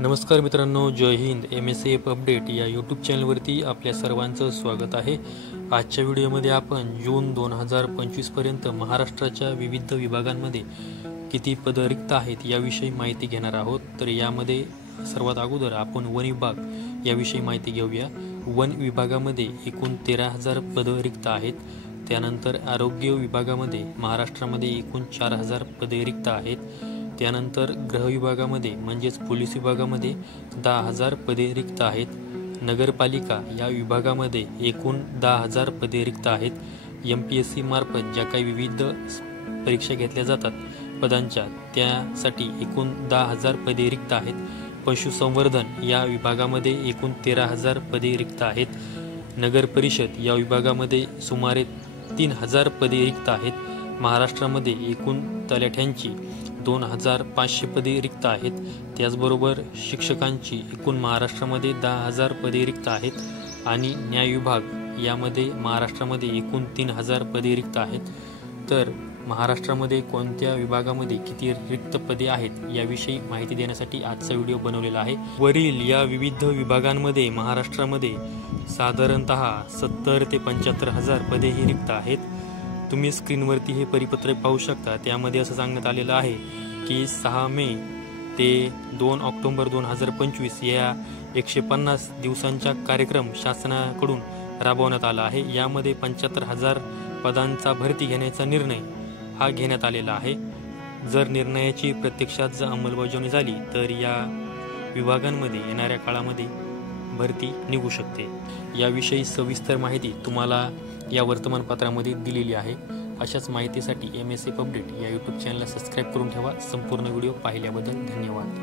नमस्कार मित्रांनो, जय Hind. MSF update या यूट्यूब चॅनलवरती आपल्या सर्वांचं स्वागत आहे. आजच्या व्हिडिओमध्ये आपण जून 2025पर्यंत महाराष्ट्राच्या विविध विभागांमध्ये किती पदं रिक्त आहेत याविषयी माहिती घेणार आहोत. तर यामध्ये सर्वात अगोदर आपण वन विभाग याविषयी माहिती घेऊया. वन विभागामध्ये एकूण 13,000 पदं रिक्त आहेत. त्यानंतर आरोग्य विभागामध्ये महाराष्ट्रामध्ये एकूण 4,000 पदे रिक्त आहेत. त्यानंतर गृह विभागामध्ये म्हणजेच पोलीस विभागामध्ये 10,000 पदे रिक्त आहेत. नगरपालिका या विभागामध्ये एकूण 10,000 पदे रिक्त आहेत. MPSC मार्फत ज्या काही विविध परीक्षा घेतल्या जातात पदांच्या, त्यासाठी एकूण 10,000 पदे रिक्त आहेत. पशुसंवर्धन या विभागामध्ये एकूण 13,000 पदे रिक्त आहेत. नगर परिषद या विभागामध्ये सुमारे 3,000 पदे रिक्त आहेत. महाराष्ट्रामध्ये एकूण तलाठ्यांची 2,500 पदे रिक्त आहेत. त्याचबरोबर शिक्षकांची एकूण महाराष्ट्रामध्ये 10,000 पदे रिक्त आहेत. आणि न्याय विभाग यामध्ये महाराष्ट्रामध्ये एकूण 3,000 पदे रिक्त आहेत. तर महाराष्ट्रामध्ये कोणत्या विभागामध्ये किती रिक्त पदे आहेत याविषयी माहिती देण्यासाठी आजचा व्हिडिओ बनवलेला आहे. वरील या विविध विभागांमध्ये महाराष्ट्रामध्ये साधारणतः 70 ते 75,000 पदे ही रिक्त आहेत. तुम्ही स्क्रीनवरती हे परिपत्रक पाहू शकता. त्यामध्ये असं सांगण्यात आलेलं आहे की 6 मे ते 2 ऑक्टोबर 2025 या 150 दिवसांचा कार्यक्रम शासनाकडून राबवण्यात आला आहे. यामध्ये 75,000 पदांचा भरती घेण्याचा निर्णय हा घेण्यात आलेला आहे. जर निर्णयाची प्रत्यक्षात अंमलबजावणी झाली तर या विभागांमध्ये येणाऱ्या काळामध्ये भरती निघू शकते. याविषयी सविस्तर माहिती तुम्हाला या वर्तमानपत्रामध्ये दिलेली आहे. अशाच माहितीसाठी MSF अपडेट या यूट्यूब चॅनलला सबस्क्राईब करून ठेवा. संपूर्ण व्हिडिओ पाहिल्याबद्दल धन्यवाद.